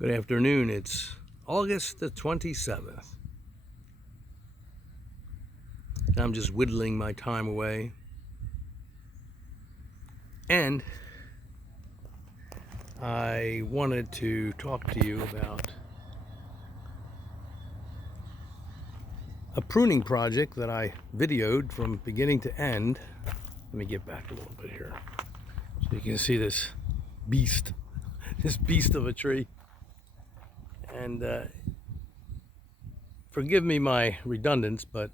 Good afternoon. It's August the 27th. I'm just whittling my time away. And I wanted to talk to you about a pruning project that I videoed from beginning to end. Let me get back a little bit here so you can see this beast of a tree. And forgive me my redundance, but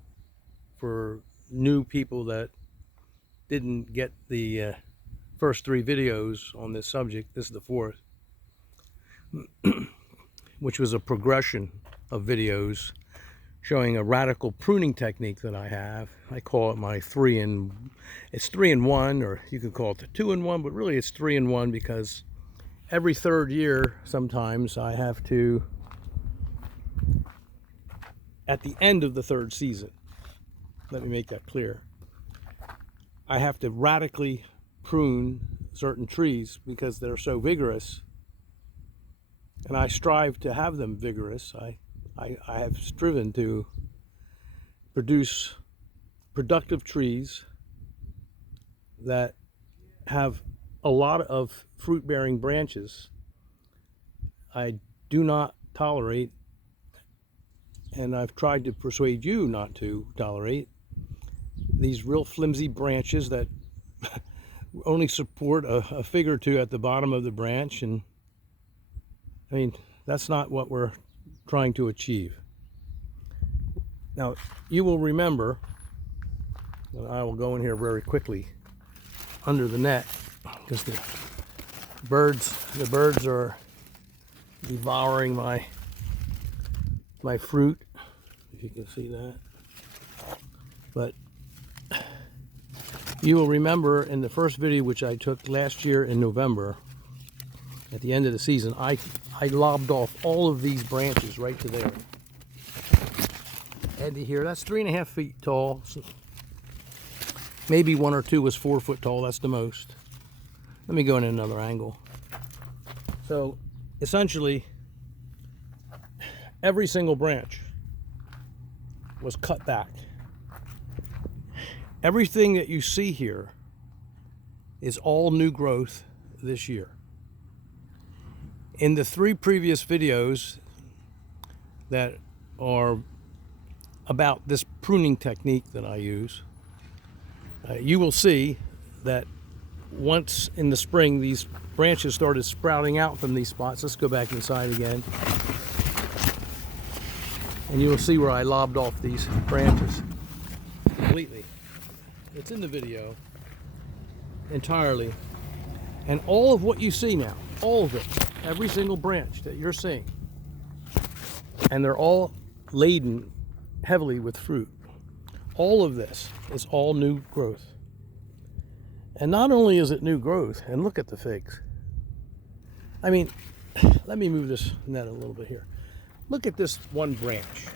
for new people that didn't get the first three videos on this subject, this is the fourth, which was a progression of videos showing a radical pruning technique that I have. I call it my 3-in-1, or you could call it the 2-in-1, but really it's 3-in-1 because every third year sometimes I have to, at the end of the third season, let me make that clear, I have to radically prune certain trees because they're so vigorous, and I strive to have them vigorous. I have striven to produce productive trees that have a lot of fruit-bearing branches. I do not tolerate, and I've tried to persuade you not to tolerate, these real flimsy branches that only support a fig or two at the bottom of the branch. And I mean, that's not what we're trying to achieve. Now, you will remember, and I will go in here very quickly under the net because the birds are devouring my fruit, if you can see that. But you will remember in the first video, which I took last year in November, at the end of the season, I lobbed off all of these branches right to there. And to here, that's 3.5 feet tall. So maybe one or two was 4 foot tall, that's the most. Let me go in another angle. So essentially, every single branch was cut back. Everything that you see here is all new growth this year. In the three previous videos that are about this pruning technique that I use, you will see that once in the spring these branches started sprouting out from these spots. Let's go back inside again. And you will see where I lobbed off these branches completely. It's in the video entirely. And all of what you see now, all of it, every single branch that you're seeing, and they're all laden heavily with fruit. All of this is all new growth. And not only is it new growth, and look at the figs. I mean, let me move this net a little bit here. Look at this one branch.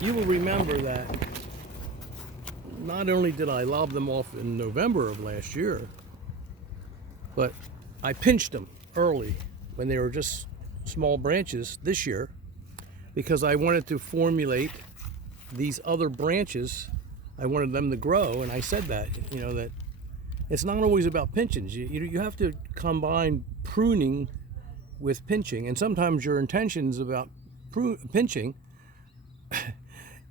You will remember that not only did I lob them off in November of last year, but I pinched them early when they were just small branches this year because I wanted to formulate these other branches. I wanted them to grow, and I said that, that it's not always about pinching. You have to combine pruning with pinching, and sometimes your intentions about pinching,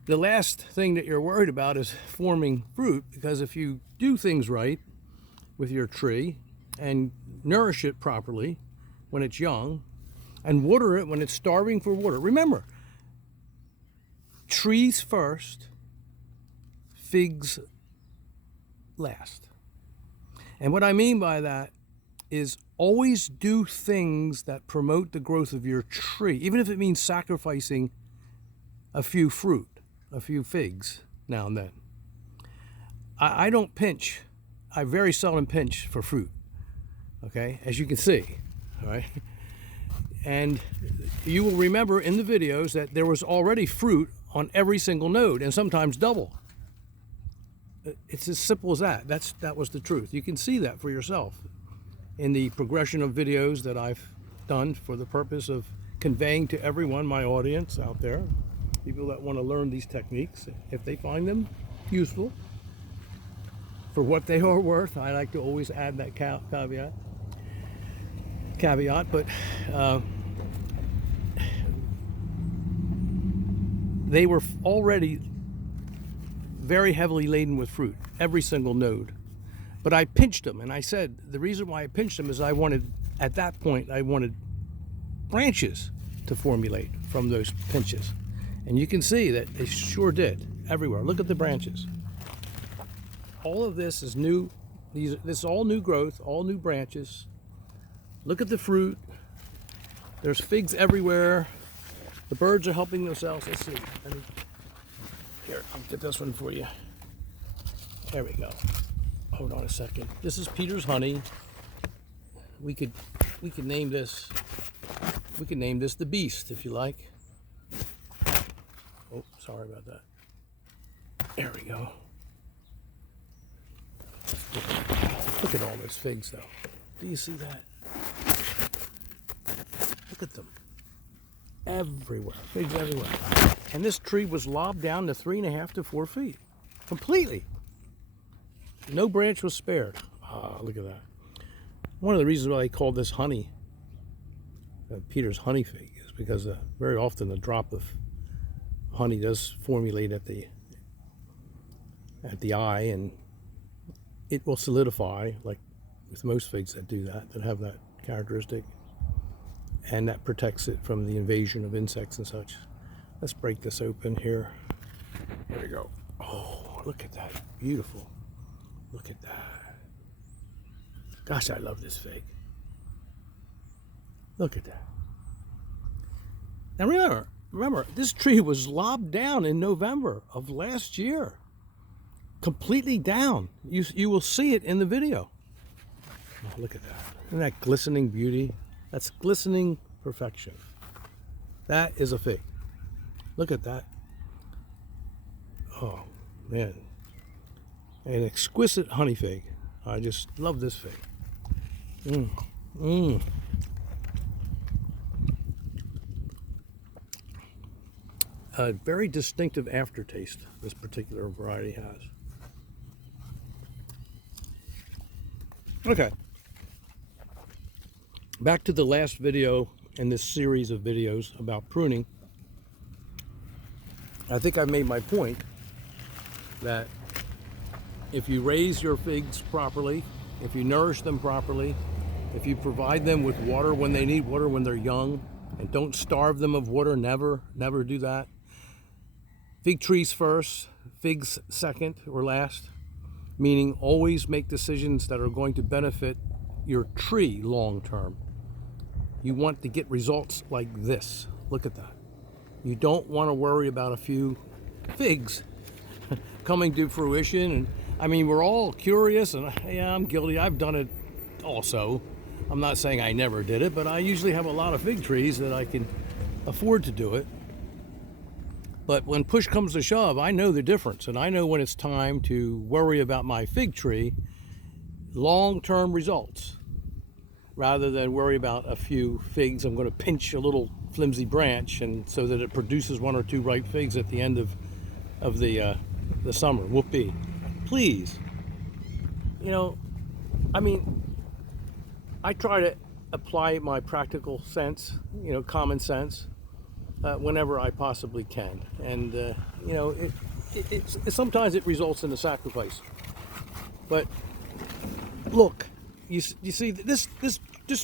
the last thing that you're worried about is forming fruit, because if you do things right with your tree and nourish it properly when it's young and water it when it's starving for water. Remember, trees first, figs last. And what I mean by that is always do things that promote the growth of your tree, even if it means sacrificing a few fruit, a few figs now and then. I don't pinch. I very seldom pinch for fruit, okay, as you can see, all right? And you will remember in the videos that there was already fruit on every single node, and sometimes double. It's as simple as that. That was the truth. You can see that for yourself in the progression of videos that I've done for the purpose of conveying to everyone, my audience out there, people that want to learn these techniques, if they find them useful, for what they are worth. I like to always add that caveat, but they were already very heavily laden with fruit, every single node. But I pinched them, and I said the reason why I pinched them is I wanted, at that point, I wanted branches to formulate from those pinches. And you can see that they sure did everywhere. Look at the branches. All of this is new. This is all new growth, all new branches. Look at the fruit. There's figs everywhere. The birds are helping themselves. Let's see. Here, I'll get this one for you. There we go. Hold on a second. This is Peter's honey. We could name this. We could name this the Beast, if you like. Oh, sorry about that. There we go. Look at all those figs, though. Do you see that? Look at them. Everywhere. Figs everywhere. And this tree was lobbed down to 3.5 to 4 feet. Completely. No branch was spared. Ah, look at that. One of the reasons why I call this honey, Peter's honey fig, is because very often a drop of honey does formulate at the eye, and it will solidify, like with most figs that do that have that characteristic, and that protects it from the invasion of insects and such. Let's break this open here. There we go. Oh, look at that. Beautiful. Look at that. Gosh, I love this fig. Look at that. Now remember, this tree was lobbed down in November of last year. Completely down. You will see it in the video. Oh, look at that. Isn't that glistening beauty? That's glistening perfection. That is a fig. Look at that. Oh, man. An exquisite honey fig. I just love this fig. A very distinctive aftertaste this particular variety has. Okay. Back to the last video in this series of videos about pruning. I think I've made my point that if you raise your figs properly, if you nourish them properly, if you provide them with water when they need water when they're young, and don't starve them of water, never do that. Fig trees first, figs second or last, meaning always make decisions that are going to benefit your tree long term. You want to get results like this. Look at that. You don't want to worry about a few figs coming to fruition. And I mean, we're all curious, and yeah, I'm guilty. I've done it also. I'm not saying I never did it, but I usually have a lot of fig trees that I can afford to do it. But when push comes to shove, I know the difference, and I know when it's time to worry about my fig tree, long-term results, rather than worry about a few figs. I'm going to pinch a little flimsy branch, and so that it produces 1 or 2 ripe figs at the end of the summer. Whoopee. Please. You know, I mean, I try to apply my practical sense, you know, common sense, whenever I possibly can. And, you know, sometimes it results in a sacrifice. But look, you see, this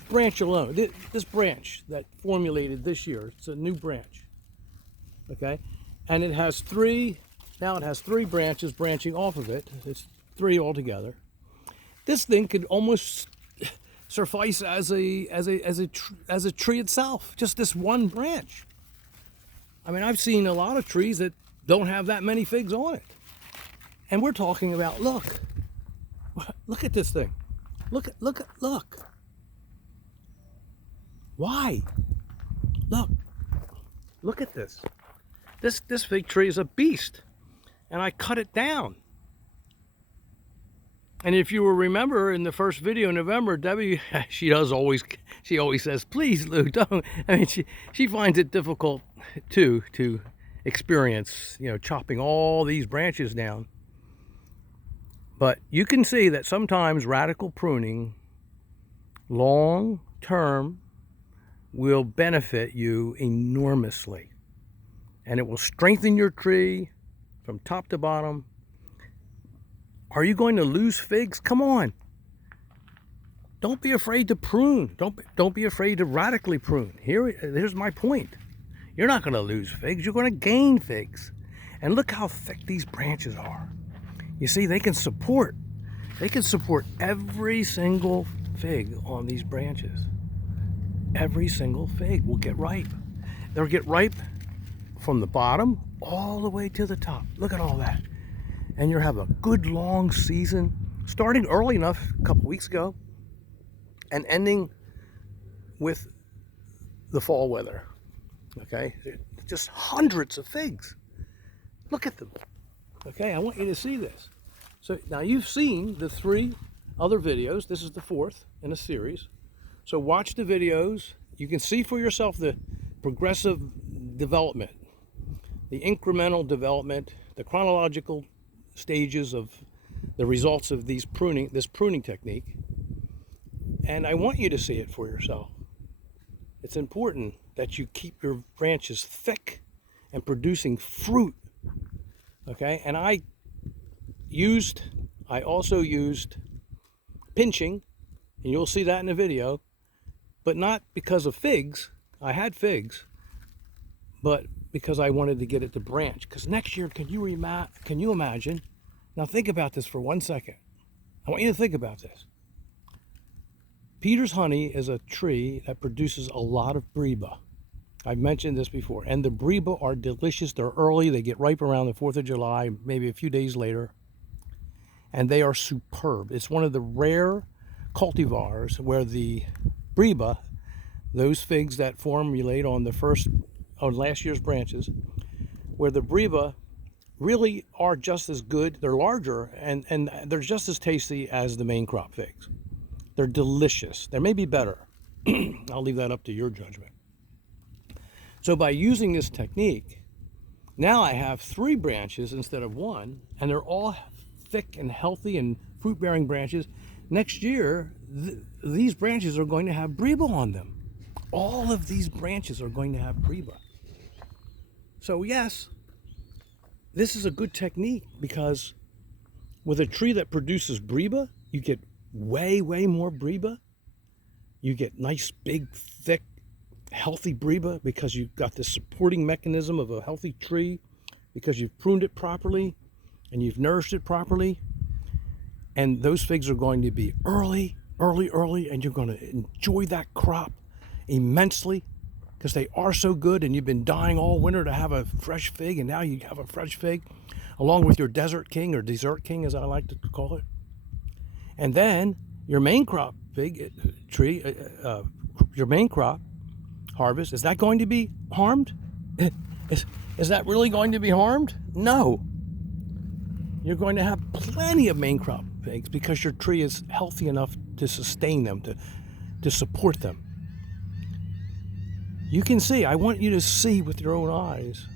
branch alone, this branch that formulated this year, it's a new branch, okay? And it has 3 branches branching off of it. It's 3 altogether. This thing could almost suffice as a tree itself, just this one branch. I mean, I've seen a lot of trees that don't have that many figs on it. And we're talking about, look at this thing. Look. Why? Look at this. This fig tree is a beast. And I cut it down. And if you will remember in the first video in November, Debbie, she always says, please, Lou, don't. I mean, she finds it difficult too to experience, you know, chopping all these branches down. But you can see that sometimes radical pruning, long term, will benefit you enormously. And it will strengthen your tree from top to bottom. Are you going to lose figs? Come on. Don't be afraid to prune. Don't be afraid to radically prune. Here's my point. You're not going to lose figs. You're going to gain figs. And look how thick these branches are. You see, they can support every single fig on these branches. Every single fig will get ripe. They'll get ripe from the bottom all the way to the top. Look at all that. And you'll have a good long season, starting early enough a couple weeks ago and ending with the fall weather. Okay, just hundreds of figs. Look at them. Okay, I want you to see this. So now you've seen the 3 other videos. This is the 4th in a series. So watch the videos. You can see for yourself the progressive development, the incremental development, the chronological stages of the results of this pruning technique. And I want you to see it for yourself. It's important that you keep your branches thick and producing fruit. Okay, and I also used pinching, and you'll see that in the video, but not because of figs. I had figs, but because I wanted to get it to branch. Because next year, can you imagine? Now think about this for 1 second. I want you to think about this. Peter's honey is a tree that produces a lot of breba. I've mentioned this before. And the breba are delicious. They're early. They get ripe around the 4th of July, maybe a few days later. And they are superb. It's one of the rare cultivars where the breba, those figs that formulate on last year's branches, where the breba really are just as good. They're larger and they're just as tasty as the main crop figs. They're delicious. They may be better. I'll leave that up to your judgment. So by using this technique, now I have 3 branches instead of 1, and they're all thick and healthy and fruit-bearing branches. Next year, these branches are going to have breba on them. All of these branches are going to have breba. So yes, this is a good technique because with a tree that produces breba, you get way more breba. You get nice, big, thick, healthy breba because you've got this supporting mechanism of a healthy tree, because you've pruned it properly and you've nourished it properly. And those figs are going to be early, and you're going to enjoy that crop immensely because they are so good, and you've been dying all winter to have a fresh fig, and now you have a fresh fig along with your Desert King, or Dessert King as I like to call it. And then your main crop fig tree, your main crop harvest, is that going to be harmed? Is that really going to be harmed? No. You're going to have plenty of main crop figs because your tree is healthy enough to sustain them, to support them. You can see, I want you to see with your own eyes.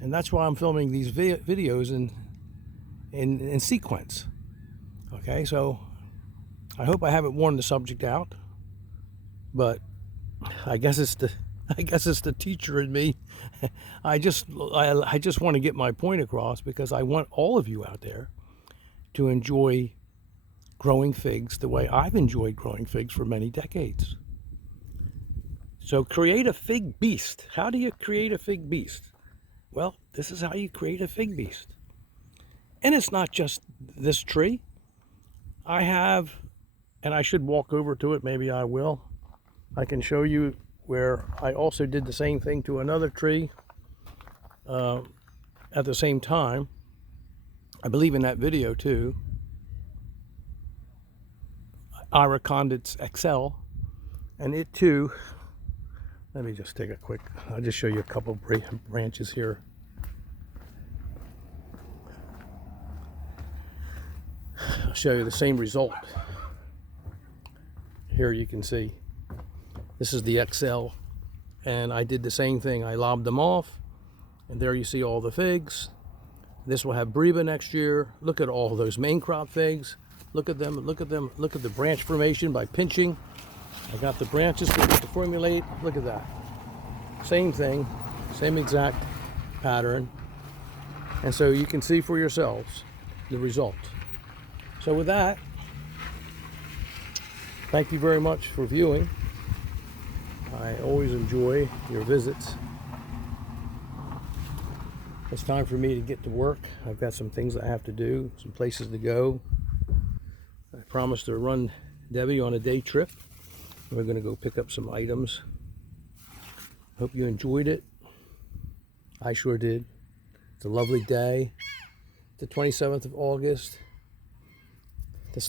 And that's why I'm filming these videos in sequence. Okay, so I hope I haven't worn the subject out, but I guess it's the teacher in me. I just want to get my point across because I want all of you out there to enjoy growing figs the way I've enjoyed growing figs for many decades. So create a fig beast. How do you create a fig beast? Well, this is how you create a fig beast. And it's not just this tree. I have, and I should walk over to it, maybe I will. I can show you where I also did the same thing to another tree at the same time. I believe in that video too. Iracondits XL, and it too, let me just take a quick, I'll just show you a couple branches here. show you the same result. Here you can see this is the XL, and I did the same thing. I lobbed them off, and there you see all the figs. This will have breva next year. Look at all those main crop figs. Look at them, look at them, look at the branch formation by pinching. I got the branches to formulate. Look at that. Same thing, same exact pattern. And so you can see for yourselves the result. So with that, thank you very much for viewing. I always enjoy your visits. It's time for me to get to work. I've got some things I have to do, some places to go. I promised to run Debbie on a day trip. We're going to go pick up some items. Hope you enjoyed it. I sure did. It's a lovely day. The 27th of August. The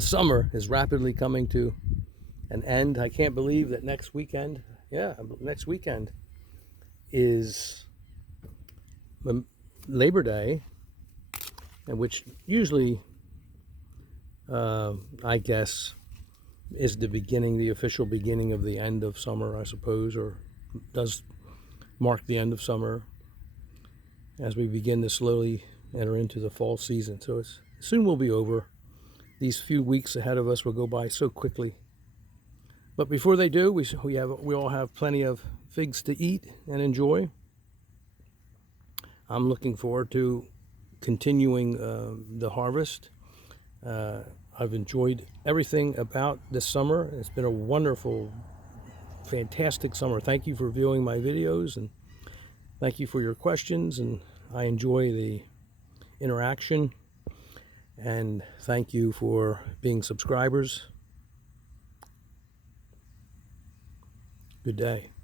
summer is rapidly coming to an end. I can't believe that next weekend is Labor Day, and which usually, I guess, is the official beginning of the end of summer, I suppose, or does mark the end of summer as we begin to slowly enter into the fall season. So soon will be over. These few weeks ahead of us will go by so quickly. But before they do, we all have plenty of figs to eat and enjoy. I'm looking forward to continuing the harvest. I've enjoyed everything about this summer. It's been a wonderful, fantastic summer. Thank you for viewing my videos, and thank you for your questions, and I enjoy the interaction, and thank you for being subscribers. Good day.